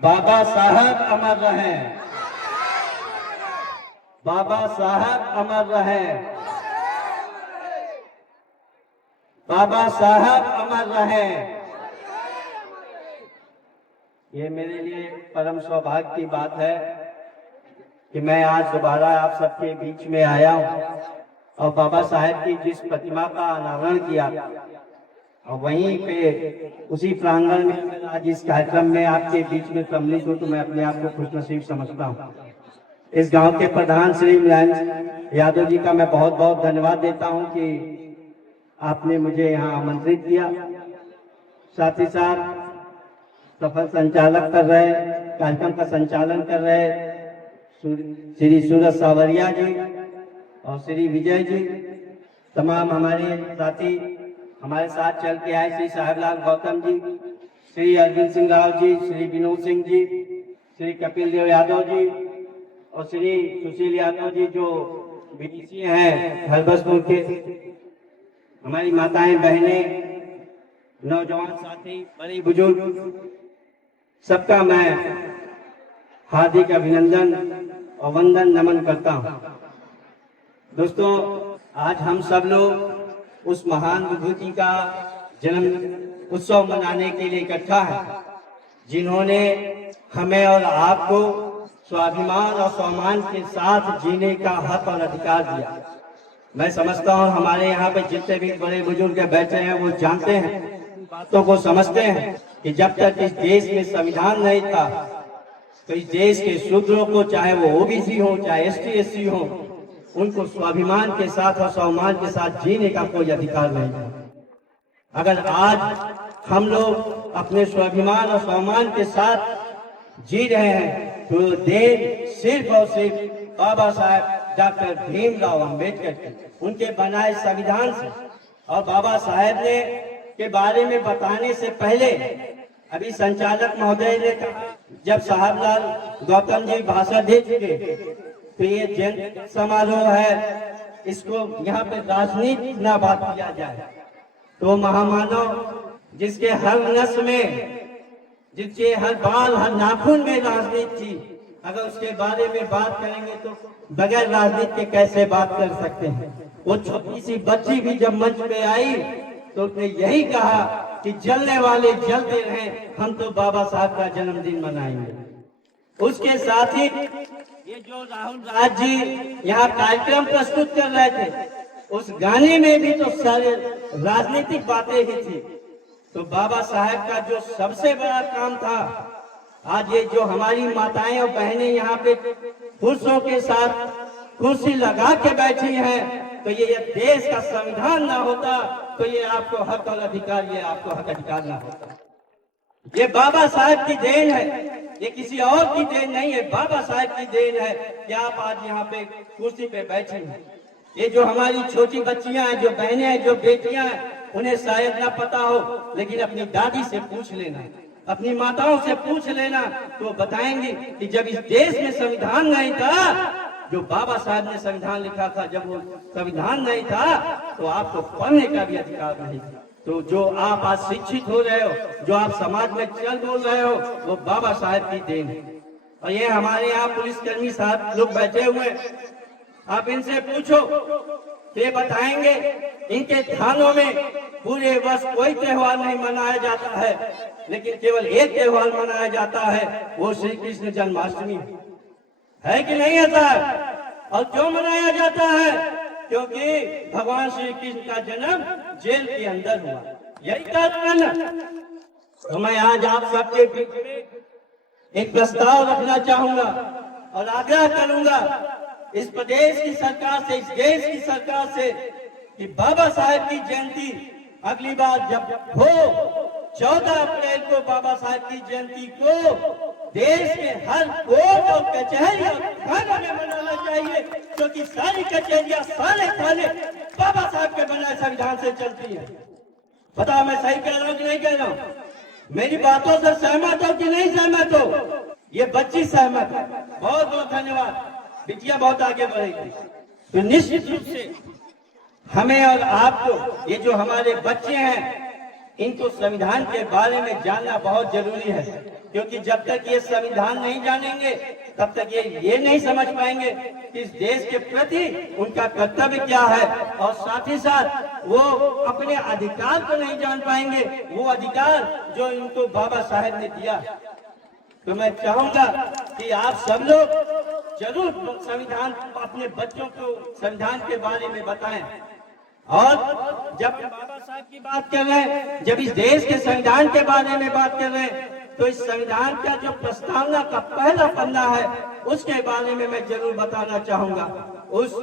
बाबा साहब अमर रहे, बाबा साहब अमर रहे, बाबा साहब अमर रहे। ये मेरे लिए परम सौभाग्य की बात है कि मैं आज दोबारा आप सबके बीच में आया हूँ और बाबा साहब की जिस प्रतिमा का अनावरण किया और वहीं पे उसी प्रांगण में आज इस कार्यक्रम में आपके बीच में सम्मिलित हूँ, तो मैं अपने आप को खुशनसीब समझता हूँ। इस गांव के प्रधान श्री मुलायम यादव जी का मैं बहुत बहुत धन्यवाद देता हूँ कि आपने मुझे यहाँ आमंत्रित किया। साथ ही साथ सफल संचालक कर रहे, कार्यक्रम का संचालन कर रहे श्री सूरज सावरिया जी और श्री विजय जी, तमाम हमारे साथी हमारे साथ चल के आए श्री साहेबलाल गौतम जी, श्री अरविंद सिंह राव जी, श्री विनोद सिंह जी, श्री कपिल देव यादव जी और श्री सुशील यादव जी जो बीडीसी हैं हरबसपुर के, हमारी माताएं बहनें, नौजवान साथी, बड़े बुजुर्ग, सबका मैं हार्दिक अभिनंदन और वंदन नमन करता हूं। दोस्तों, आज हम सब लोग उस महान विभूति का जन्म उत्सव मनाने के लिए इकट्ठा है जिन्होंने हमें और आपको स्वाभिमान और सम्मान के साथ जीने का हक और अधिकार दिया। मैं समझता हूँ हमारे यहाँ पे जितने भी बड़े बुजुर्ग बैठे हैं वो जानते हैं, बातों को समझते हैं कि जब तक इस देश में संविधान नहीं था तो इस देश के शूद्रों को, चाहे वो ओबीसी हो चाहे एसटी एससी हो, उनको स्वाभिमान के साथ और सम्मान के साथ जीने का कोई अधिकार नहीं था। अगर आज हम लोग अपने स्वाभिमान और सम्मान के साथ जी रहे हैं तो देन सिर्फ और सिर्फ बाबा साहब डॉक्टर भीमराव अंबेडकर के उनके बनाए संविधान से। और बाबा साहब ने के बारे में बताने से पहले अभी संचालक महोदय ने कहा, जब साहबलाल गौतम जी भाषण दे चुके तो ये जन समारोह है, इसको यहाँ पे राजनीति ना बात किया जाए। तो महामानव जिसके हर नस में, जिसके हर बाल हर नाखून में राजनीति थी, अगर उसके बारे में बात करेंगे तो बगैर राजनीति के कैसे बात कर सकते हैं। वो छोटी सी बच्ची भी जब मंच पे आई तो उसने यही कहा कि जलने वाले जलते रहें, हम तो बाबा साहब का जन्मदिन मनाएंगे। उसके साथ ही ये जो राहुल राज जी यहाँ कार्यक्रम प्रस्तुत कर रहे थे, उस गाने में भी तो सारे राजनीतिक बातें ही थी। तो बाबा साहब का जो सबसे बड़ा काम था, आज ये जो हमारी माताएं और बहनें यहाँ पे पुरुषों के साथ कुर्सी लगा के बैठी हैं, तो ये देश का संविधान ना होता तो ये आपको हक और अधिकार, ये आपको हक अधिकार ना होता। ये बाबा साहब की देन है, ये किसी और की देन नहीं है, बाबा साहब की देन है कि आप आज यहाँ पे कुर्सी पे बैठे हैं। ये जो हमारी छोटी बच्चियां हैं, जो बहनें हैं, जो बेटियां हैं, उन्हें शायद ना पता हो, लेकिन अपनी दादी से पूछ लेना, अपनी माताओं से पूछ लेना, तो बताएंगे कि जब इस देश में संविधान नहीं था, जो बाबा साहब ने संविधान लिखा था, जब वो संविधान नहीं था तो आपको पढ़ने का भी अधिकार नहीं था। तो जो आप आज शिक्षित हो रहे हो, जो आप समाज में चल बोल रहे हो, वो बाबा साहब की देन है। और ये हमारे यहाँ पुलिसकर्मी साहब लोग बैठे हुए, आप इनसे पूछो, ये बताएंगे इनके थानों में पूरे वर्ष कोई त्योहार नहीं मनाया जाता है, लेकिन केवल एक त्योहार मनाया जाता है, वो श्री कृष्ण जन्माष्टमी है कि नहीं है साहब? और क्यों मनाया जाता है? क्योंकि भगवान श्री कृष्ण का जन्म जेल के अंदर हुआ, यही कारण है। तो मैं आज आप सबके बीच में एक प्रस्ताव रखना चाहूंगा और आग्रह करूंगा इस प्रदेश की सरकार से, इस देश की सरकार से, कि बाबा साहब की जयंती अगली बार जब हो 14 अप्रैल को बाबा साहब की जयंती को देश के हर कोर्ट और कचहरी और थाना में मनाना चाहिए, क्योंकि सारी कचहरियां सारे थाने बाबा साहब के बनाए संविधान से चलती है। पता मैं सही कह रहा हूँ कि नहीं कह रहा हूँ? मेरी बातों से सहमत हो कि नहीं सहमत हो? ये बच्ची सहमत है, बहुत बहुत धन्यवाद, बिटिया बहुत आगे बढ़ेगी। तो निश्चित रूप से हमें और आपको, ये जो हमारे बच्चे हैं, इनको संविधान के बारे में जानना बहुत जरूरी है, क्योंकि जब तक ये संविधान नहीं जानेंगे तब तक ये नहीं समझ पाएंगे कि इस देश के प्रति उनका कर्तव्य क्या है, और साथ ही साथ वो अपने अधिकार को नहीं जान पाएंगे, वो अधिकार जो इनको बाबा साहेब ने दिया। तो मैं चाहूंगा कि आप सब लोग जरूर संविधान, अपने बच्चों को संविधान के बारे में बताएं। और जब बाबा साहब की बात कर रहे हैं, जब इस देश के संविधान के बारे में बात कर रहे हैं, तो इस संविधान का जो प्रस्तावना का पहला पन्ना है उसके बारे में मैं जरूर बताना चाहूंगा। उस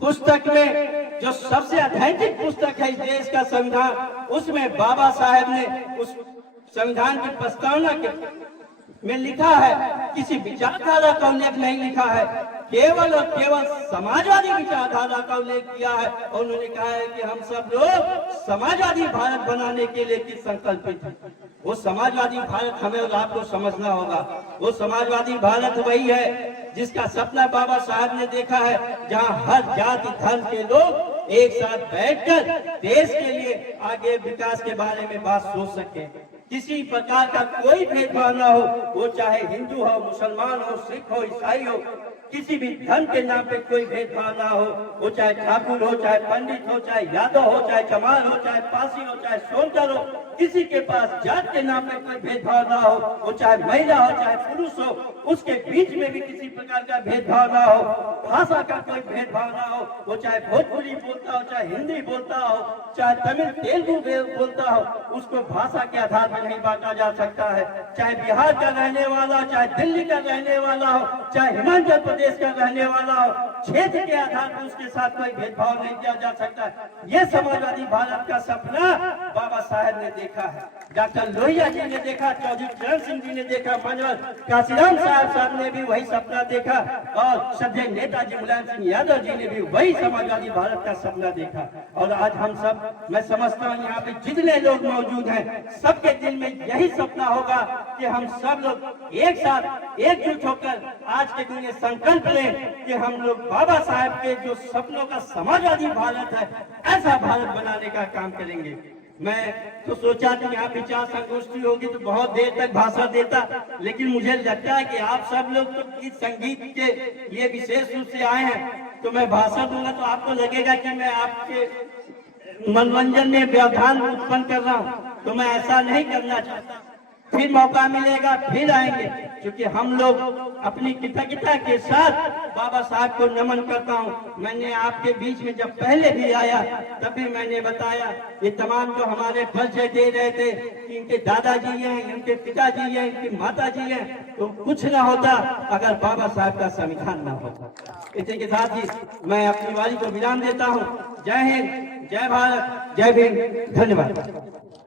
पुस्तक में जो सबसे ऐतिहासिक पुस्तक है इस देश का संविधान, उसमें बाबा साहेब ने उस संविधान की प्रस्तावना के में लिखा है, किसी विचारधारा का उल्लेख नहीं लिखा है, केवल और केवल समाजवादी विचारधारा का उल्लेख किया है। और उन्होंने कहा है कि हम सब लोग समाजवादी भारत बनाने के लिए किस संकल्पित हैं। वो समाजवादी भारत हमें और आपको समझना होगा। वो समाजवादी भारत वही है जिसका सपना बाबा साहब ने देखा है, जहाँ हर जाति धर्म के लोग एक साथ बैठकर देश के लिए आगे विकास के बारे में बात सोच सके। किसी प्रकार का कोई भेदभाव न हो, वो चाहे हिंदू हो, मुसलमान हो, सिख हो, ईसाई हो, किसी भी धर्म के नाम पे कोई भेदभाव ना हो। वो चाहे ठाकुर हो, चाहे पंडित हो, चाहे यादव हो, चाहे चमार हो, चाहे पासी हो, चाहे सोनकर हो, किसी के पास जात के नाम पे कोई भेदभाव ना हो। वो चाहे महिला हो, चाहे पुरुष हो, उसके बीच में भी किसी प्रकार का भेदभाव ना हो। भाषा का कोई भेदभाव ना हो, वो चाहे भोजपुरी बोलता हो, चाहे हिंदी बोलता हो, चाहे तमिल तेलुगु बोलता हो, उसको भाषा के आधार पर नहीं बांटा जा सकता है। चाहे बिहार का रहने वाला, चाहे दिल्ली का रहने वाला हो, चाहे हिमाचल प्रदेश का रहने वाला हो, क्षेत्र के आधार पर उसके साथ कोई भेदभाव नहीं किया जा सकता। ये समाजवादी भारत का सपना बाबा साहेब ने देखा है, डॉक्टर लोहिया जी ने देखा, चौधरी चरण सिंह जी ने देखा, मनोहर काशीराम साहब ने भी वही सपना देखा, और श्रद्धेय नेताजी मुलायम सिंह यादव जी ने भी वही समाजवादी भारत का सपना देखा। और आज हम सब, मैं समझता हूँ यहाँ पे जितने लोग मौजूद हैं, सबके दिल में यही सपना होगा कि हम सब लोग एक साथ एकजुट होकर आज के दिन ये संकल्प लें कि हम लोग बाबा साहब के जो सपनों का समाजवादी भारत है, ऐसा भारत बनाने का काम करेंगे। मैं तो सोचा कि यहाँ विचार संगोष्ठी होगी तो बहुत देर तक भाषण देता, लेकिन मुझे लगता है कि आप सब लोग तो गीत संगीत के लिए विशेष रूप से आए हैं, तो मैं भाषण दूंगा तो आपको लगेगा कि मैं आपके मनोरंजन में व्यवधान उत्पन्न कर रहा हूँ। तो मैं ऐसा नहीं करना चाहता। फिर मौका मिलेगा फिर आएंगे, क्योंकि हम लोग अपनी कृतज्ञता के साथ बाबा साहब को नमन करता हूँ। मैंने आपके बीच में जब पहले भी आया तब भी मैंने बताया, ये तमाम जो हमारे परिचय दे रहे थे कि इनके दादाजी हैं, इनके पिताजी हैं, इनकी माता जी हैं, तो कुछ ना होता अगर बाबा साहब का संविधान ना होता। इसी के साथ ही मैं अपनी वाणी को विराम देता हूँ। जय हिंद, जय भारत, जय भीम, धन्यवाद।